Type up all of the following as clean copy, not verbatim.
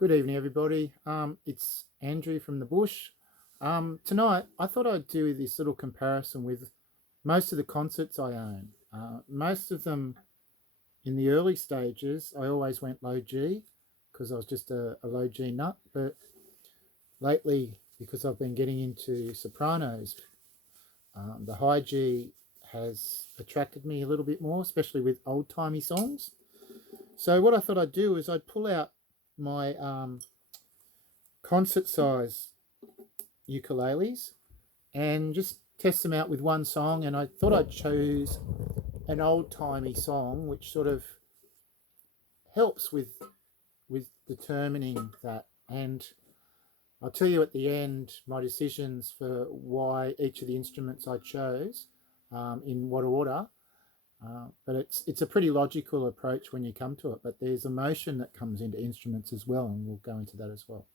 Good evening, everybody. It's Andrew from the bush. Tonight, I thought I'd do this little comparison with most of the concerts I own. Most of them in the early stages, I always went low G because I was just a low G nut. But lately, because I've been getting into sopranos, the high G has attracted me a little bit more, especially with old-timey songs. So what I thought I'd do is I'd pull out my concert size ukuleles and just test them out with one song, and I thought I'd choose an old-timey song which sort of helps with determining that. And I'll tell you at the end my decisions for why each of the instruments I chose, in what order. But it's a pretty logical approach when you come to it, but there's emotion that comes into instruments as well, and we'll go into that as well.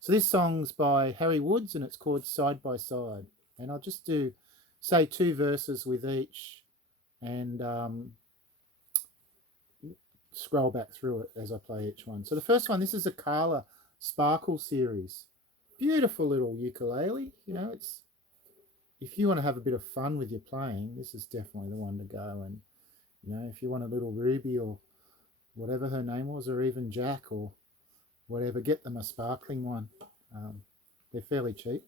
So this song's by Harry Woods, and it's called Side by Side. And I'll just do, say, 2 verses with each, and scroll back through it as I play each one. So the first one, this is a Kala Sparkle series. Beautiful little ukulele. You know, it's, if you want to have a bit of fun with your playing, this is definitely the one to go. And, you know, if you want a little Ruby or whatever her name was, or even Jack or whatever, get them a sparkling one. They're fairly cheap.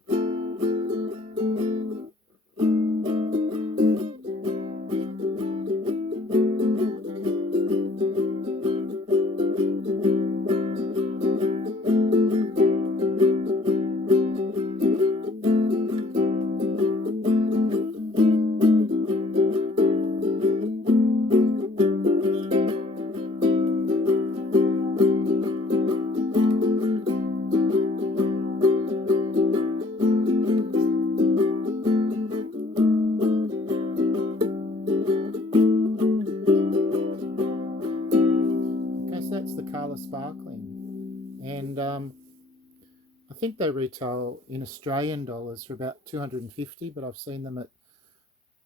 Sparkling, and I think they retail in Australian dollars for about $250, but I've seen them at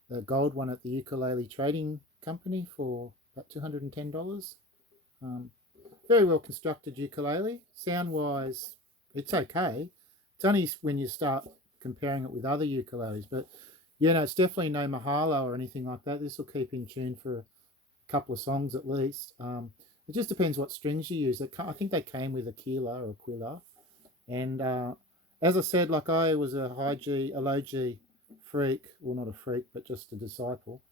the gold one at the Ukulele Trading Company for about $210. Very well constructed ukulele. Sound wise, it's okay. It's only when you start comparing it with other ukuleles, but yeah, no, it's definitely no Mahalo or anything like that. This will keep in tune for a couple of songs at least. It just depends what strings you use. I think they came with a Aquila or Aquila. And as I said, like, I was a low G freak. Well, not a freak, but just a disciple.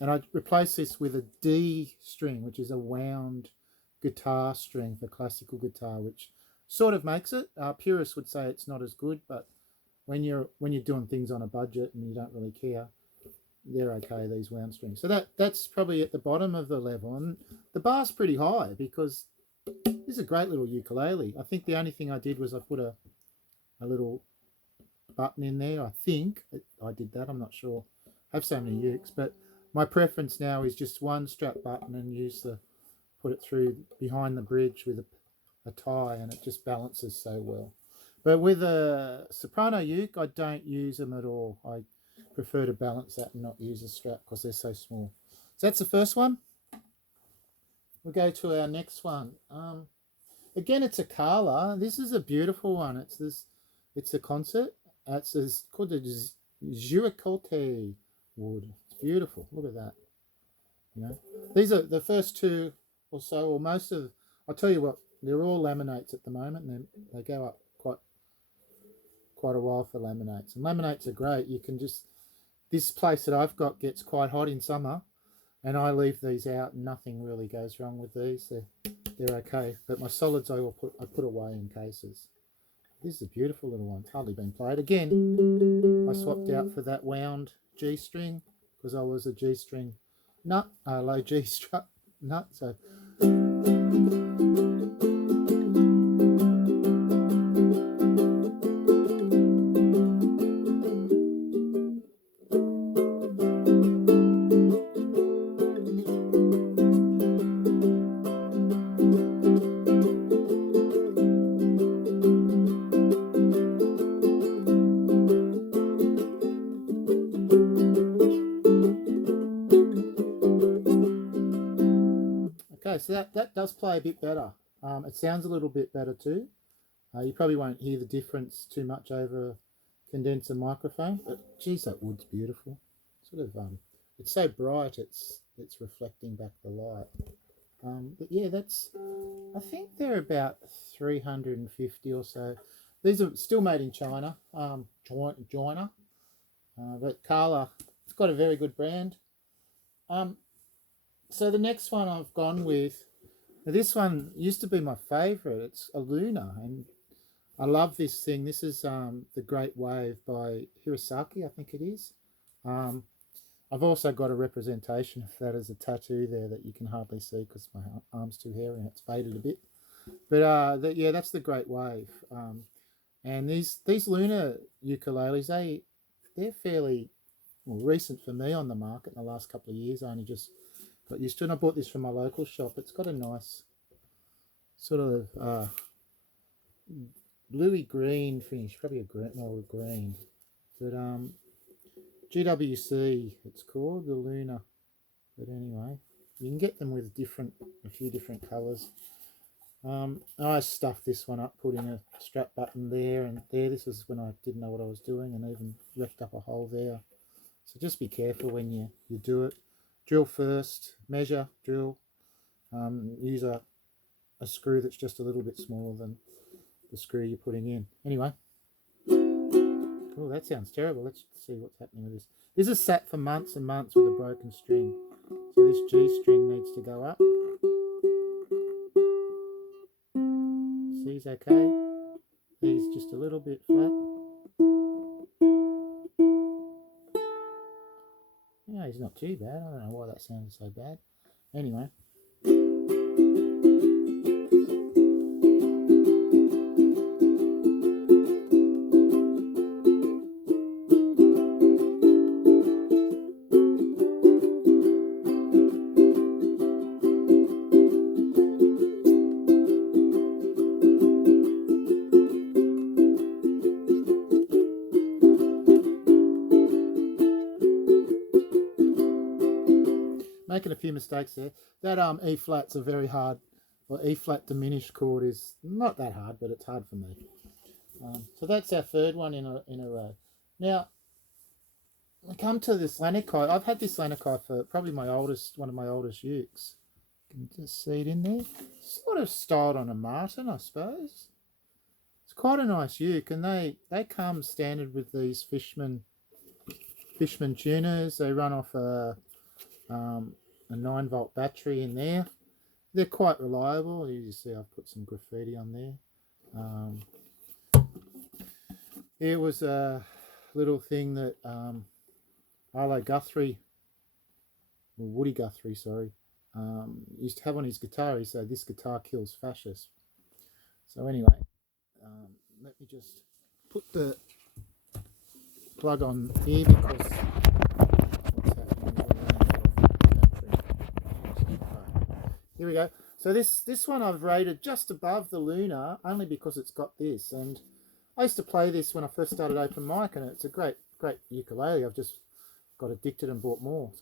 And I replaced this with a D string, which is a wound guitar string for classical guitar, which sort of makes it. Purists would say it's not as good, but when you're doing things on a budget and you don't really care, they're okay, these wound strings. So that's probably at the bottom of the level, and the bar's pretty high because this is a great little ukulele. I think the only thing I did was I put a little button in there. I think I did that, I'm not sure. I have so many ukes, but my preference now is just one strap button and put it through behind the bridge with a tie, and it just balances so well. But with a soprano uke, I don't use them at all. I prefer to balance that and not use a strap because they're so small. So that's the first one. We'll go to our next one. Again, it's a Kala. This is a beautiful one. It's a concert. It's called the ziricote wood. It's beautiful. Look at that. You know, these are the first 2 or so, or most of. I'll tell you what, they're all laminates at the moment, and they go up quite a while for laminates. And laminates are great. You can just, this place that I've got gets quite hot in summer, and I leave these out and nothing really goes wrong with these. They're okay. But my solids I put away in cases. This is a beautiful little one. It's hardly been played. Again, I swapped out for that wound G string because I was a G string nut, low G strut nut. So okay, so that does play a bit better. It sounds a little bit better too. You probably won't hear the difference too much over a condenser microphone, but geez, that wood's beautiful. Sort of, it's so bright, it's reflecting back the light. But yeah, that's, I think they're about 350 or so. These are still made in China, China. But Carla, it's got a very good brand. So the next one I've gone with, now this one used to be my favourite. It's a Luna, and I love this thing. This is the Great Wave by Hirosaki, I think it is. I've also got a representation of that as a tattoo there that you can hardly see because my arm's too hairy and it's faded a bit. But yeah, that's the Great Wave. And these Luna ukuleles, they're fairly recent for me on the market in the last couple of years. I only just got used to it. And I bought this from my local shop. It's got a nice sort of bluey green finish, probably more green. But GWC, it's called the Luna. But anyway, you can get them with a few different colours. I stuffed this one up, putting a strap button there and there. This was when I didn't know what I was doing, and even wrecked up a hole there. So just be careful when you do it. Drill first, measure, drill. Use a screw that's just a little bit smaller than the screw you're putting in. Anyway. Oh, that sounds terrible. Let's see what's happening with this. This is sat for months and months with a broken string. So this G string needs to go up. C's okay. E's just a little bit flat. Yeah, he's not too bad. I don't know why that sounded so bad. Anyway. Making a few mistakes there. That E flat's a very hard, or E flat diminished chord is not that hard, but it's hard for me. So that's our third one in a row. Now, we come to this Lanikai. I've had this Lanikai for probably one of my oldest ukes. You can just see it in there. Sort of styled on a Martin, I suppose. It's quite a nice uke, and they come standard with these fishman tuners. They run off a 9-volt battery in there. They're quite reliable. As you see, I've put some graffiti on there. There was a little thing that Arlo Guthrie, or Woody Guthrie, sorry, used to have on his guitar. He said, "This guitar kills fascists." So anyway, let me just put the plug on here because here we go. So this one I've rated just above the Luna only because it's got this, and I used to play this when I first started open mic, and it's a great ukulele. I've just got addicted and bought more.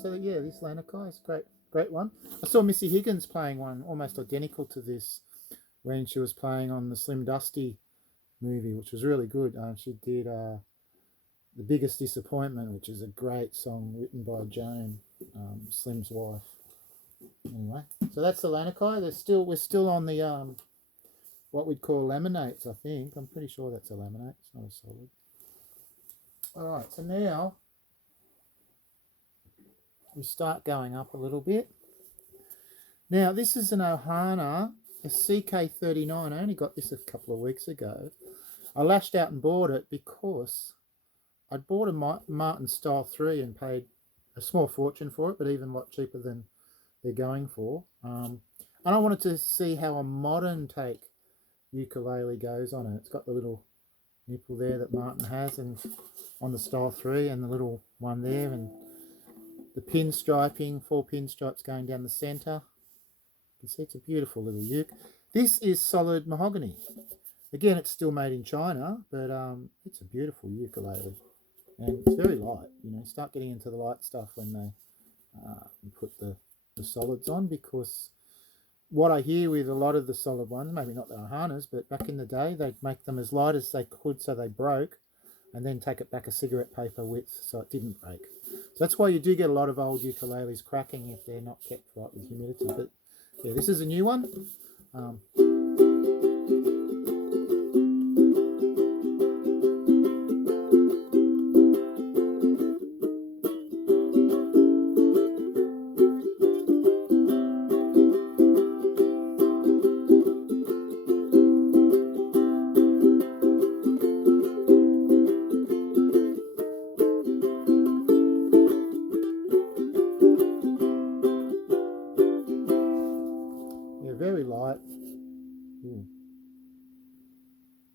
So yeah, this Lanikai is a great one. I saw Missy Higgins playing one almost identical to this when she was playing on the Slim Dusty movie, which was really good. She did The Biggest Disappointment, which is a great song written by Joan, Slim's wife. Anyway, so that's the Lanikai. We're still on the what we'd call laminates, I think. I'm pretty sure that's a laminate. It's not a solid. Alright, so now we start going up a little bit. Now, this is an Ohana, a CK39. I only got this a couple of weeks ago. I lashed out and bought it because I'd bought a Martin Style 3 and paid a small fortune for it, but even a lot cheaper than they're going for. And I wanted to see how a modern take ukulele goes on it. It's got the little nipple there that Martin has, and on the Style 3, and the little one there, and the pinstriping, 4 pinstripes going down the centre. You can see it's a beautiful little uke. This is solid mahogany. Again, it's still made in China, but it's a beautiful ukulele, and it's very light. You know, start getting into the light stuff when they put the solids on, because what I hear with a lot of the solid ones, maybe not the Ohanas, but back in the day, they'd make them as light as they could so they broke, and then take it back a cigarette paper width so it didn't break. So that's why you do get a lot of old ukuleles cracking if they're not kept right with humidity. But yeah, this is a new one. Very light. Ooh.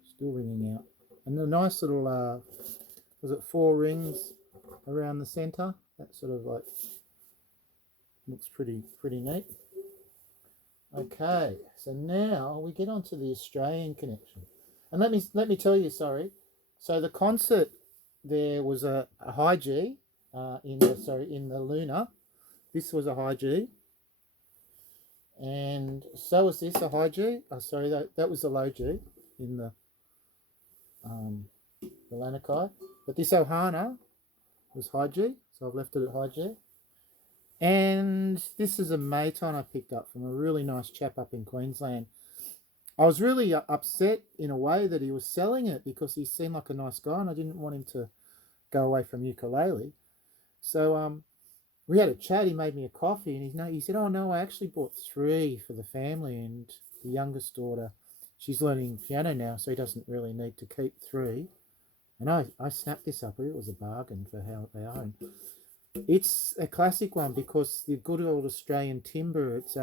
Still ringing out. And a nice little, was it 4 rings around the centre? That sort of like looks pretty neat. Okay, so now we get on to the Australian connection. And let me tell you, sorry. So the concert there was a high G in the Lunar. This was a high G. And so was this a high G. Oh, sorry, that was a low G in the Lanikai. But this Ohana was high G, so I've left it at high G. And this is a Maton I picked up from a really nice chap up in Queensland. I was really upset in a way that he was selling it, because he seemed like a nice guy and I didn't want him to go away from ukulele. So we had a chat. He made me a coffee, and he said, "Oh no, I actually bought 3 for the family, and the youngest daughter, she's learning piano now, so he doesn't really need to keep 3." And I snapped this up. It was a bargain for how they are. And it's a classic one because the good old Australian timber. It's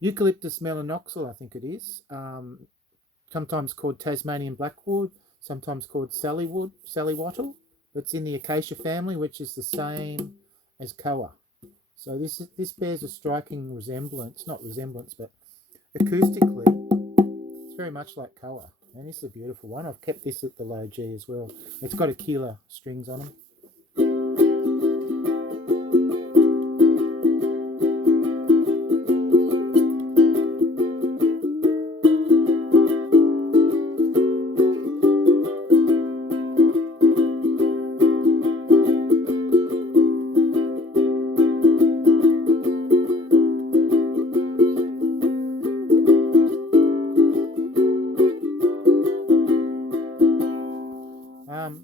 Eucalyptus melanoxyle, I think it is. Sometimes called Tasmanian blackwood, sometimes called sallywattle. It's in the acacia family, which is the same as koa. So this bears a striking resemblance, not resemblance, but acoustically, it's very much like koa. And this is a beautiful one. I've kept this at the low G as well. It's got a killer strings on them.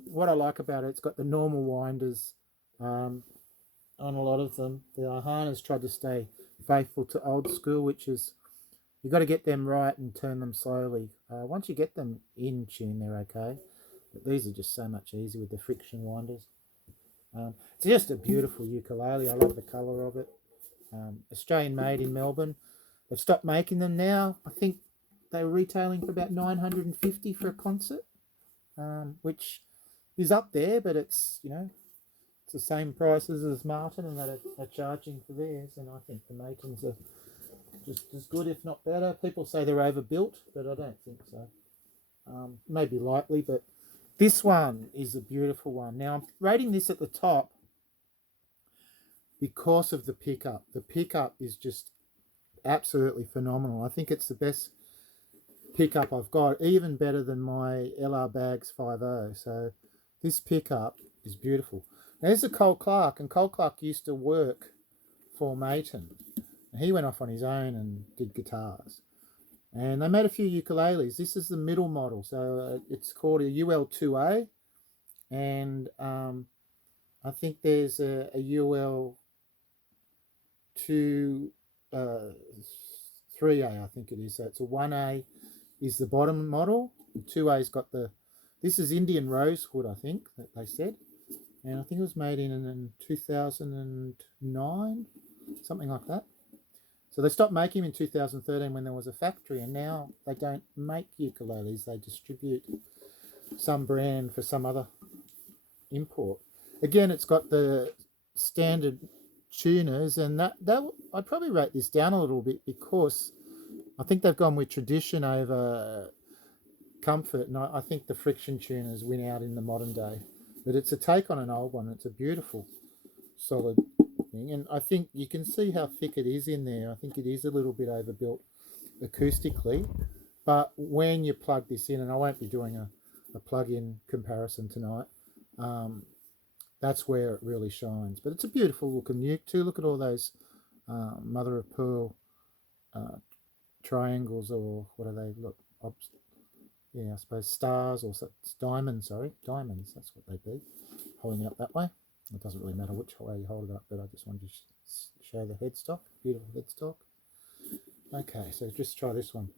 What I like about it, it's got the normal winders on a lot of them. The Ohanas tried to stay faithful to old school, which is you've got to get them right and turn them slowly. Once you get them in tune, they're okay. But these are just so much easier with the friction winders. It's just a beautiful ukulele. I love the colour of it. Australian made in Melbourne. They've stopped making them now. I think they were retailing for about $950 for a concert, which is up there, but it's, you know, it's the same prices as Martin, and that are charging for theirs. And I think the Matons are just as good, if not better. People say they're overbuilt, but I don't think so. Maybe lightly, but this one is a beautiful one. Now I'm rating this at the top because of the pickup. The pickup is just absolutely phenomenal. I think it's the best pickup I've got, even better than my LR Bags 5.0. So this pickup is beautiful. Now, there's a Cole Clark, and Cole Clark used to work for Maton. He went off on his own and did guitars. And they made a few ukuleles. This is the middle model. So it's called a UL2A. And I think there's a UL2 3A, I think it is. So it's a 1A is the bottom model. 2A's got this is Indian rosewood, I think, that they said. And I think it was made in 2009, something like that. So they stopped making them in 2013 when there was a factory, and now they don't make ukuleles. They distribute some brand for some other import. Again, it's got the standard tuners, and that I'd probably rate this down a little bit because I think they've gone with tradition over comfort, and I think the friction tuners win out in the modern day. But it's a take on an old one. It's a beautiful, solid thing, and I think you can see how thick it is in there. I think it is a little bit overbuilt acoustically, but when you plug this in, and I won't be doing a plug-in comparison tonight, that's where it really shines. But it's a beautiful looking uke too. Look at all those mother of pearl triangles, or what are they? Look, yeah, I suppose stars or diamonds. Sorry, diamonds. That's what they'd be. Holding it up that way. It doesn't really matter which way you hold it up, but I just wanted to show the headstock. Beautiful headstock. Okay, so just try this one.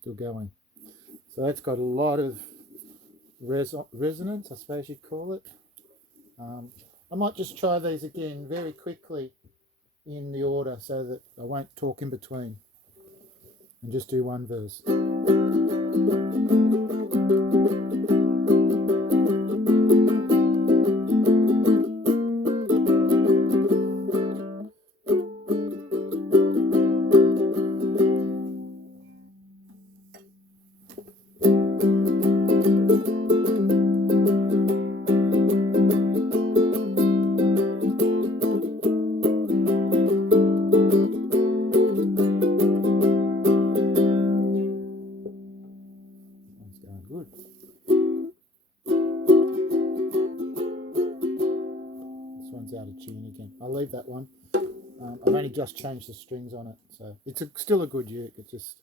Still going. So that's got a lot of resonance, I suppose you'd call it. I might just try these again very quickly in the order so that I won't talk in between, and just do one verse. Good. This one's out of tune again. I'll leave that one. I've only just changed the strings on it, so it's still a good uke. It just...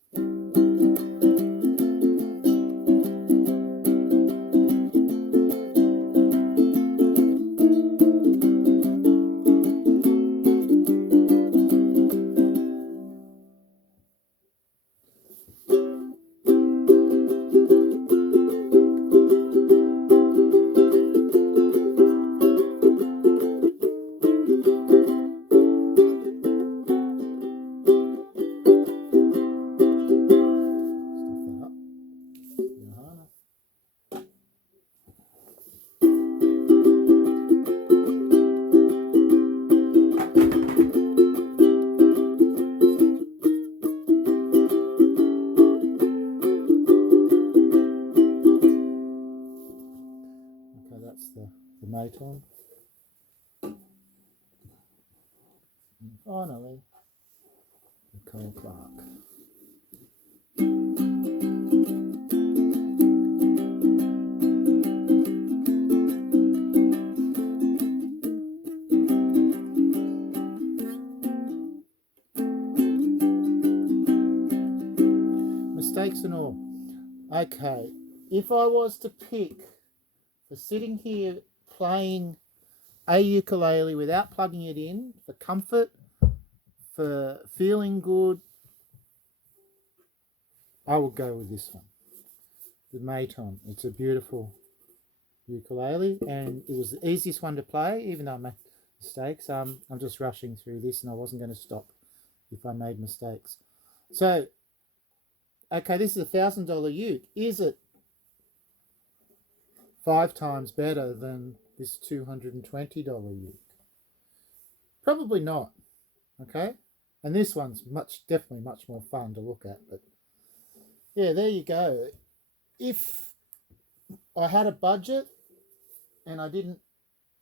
That's the Maton. And finally, the Cole Clark. Mistakes and all. Okay, if I was to pick for sitting here playing a ukulele without plugging it in, for comfort, for feeling good, I would go with this one, the Maton. It's a beautiful ukulele, and it was the easiest one to play, even though I made mistakes. I'm just rushing through this, and I wasn't going to stop if I made mistakes. So, okay, this is $1,000 uke. Is it 5 times better than this $220 uke? Probably not. Okay, and this one's definitely much more fun to look at. But yeah, there you go. If I had a budget and I didn't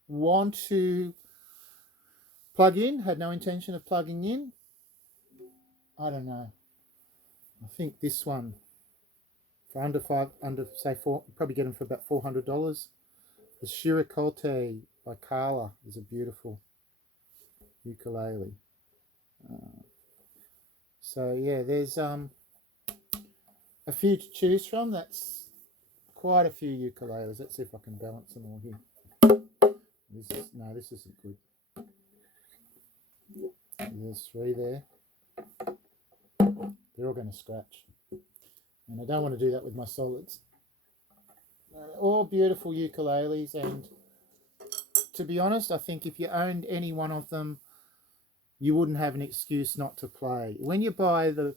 want to plug in, had no intention of plugging in, I don't know. I think this one for under say four, probably get them for about $400. The Ziricote by Carla is a beautiful ukulele. So yeah, there's a few to choose from. That's quite a few ukuleles. Let's see if I can balance them all here. This isn't good. There's 3 there. They're all going to scratch. And I don't want to do that with my solids. All beautiful ukuleles, and to be honest, I think if you owned any one of them, you wouldn't have an excuse not to play. When you buy the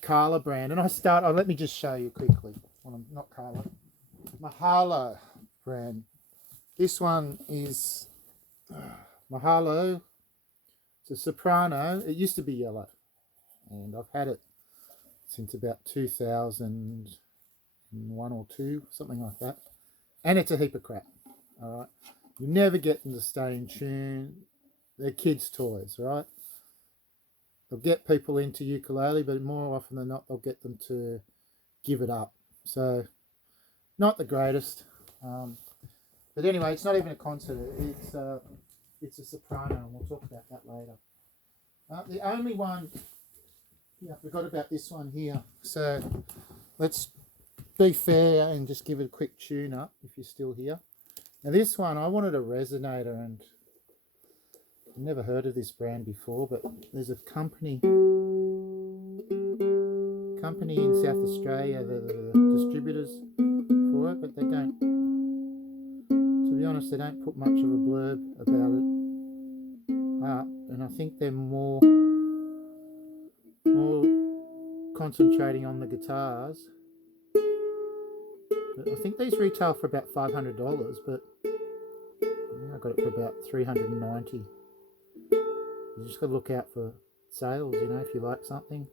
Kala brand, and let me just show you quickly. Well, not Kala, Mahalo brand. This one is Mahalo. It's a soprano. It used to be yellow, and I've had it since about 2001 or 2, something like that. And it's a heap of crap. All right, you never get them to stay in tune. They're kids' toys, right? They'll get people into ukulele, but more often than not, they'll get them to give it up. So, not the greatest. But anyway, it's not even a concert. It's a soprano, and we'll talk about that later. The only one, I forgot about this one here. So, let's be fair and just give it a quick tune up if you're still here. Now, this one, I wanted a resonator, and I've never heard of this brand before, but there's a company in South Australia, the distributors for it, but they don't, to be honest, they don't put much of a blurb about it up, and I think they're more concentrating on the guitars. But I think these retail for about $500, but I got it for about $390. You just got to look out for sales, if you like something.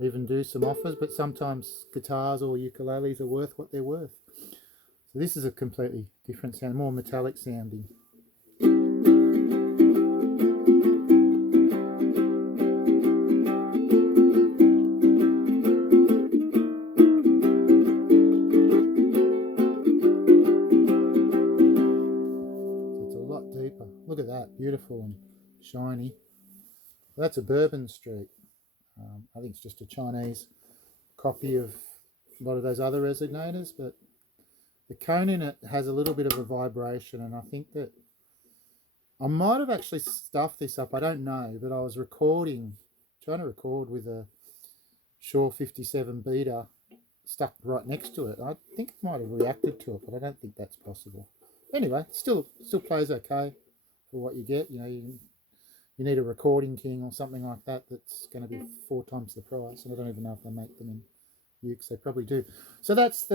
Even do some offers, but sometimes guitars or ukuleles are worth what they're worth. So this is a completely different sound, more metallic sounding. So it's a lot deeper. Look at that, beautiful and shiny. That's a Bourbon Street. I think it's just a Chinese copy of a lot of those other resonators, but the cone in it has a little bit of a vibration, and I think that I might have actually stuffed this up, I don't know, but I was trying to record with a Shaw 57 beater stuck right next to it. I think it might have reacted to it, but I don't think that's possible. Anyway, still plays okay for what you get. You need a recording king or something like that that's going to be 4 times the price, and I don't even know if they make them in ukes. They probably do. So that's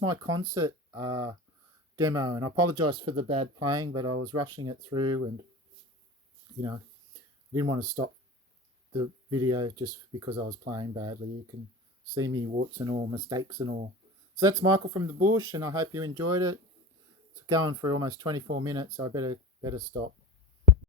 my concert demo, and I apologise for the bad playing, but I was rushing it through, and I didn't want to stop the video just because I was playing badly. You can see me warts and all, mistakes and all. So that's Michael from the bush, and I hope you enjoyed it. It's going for almost 24 minutes, so I better stop.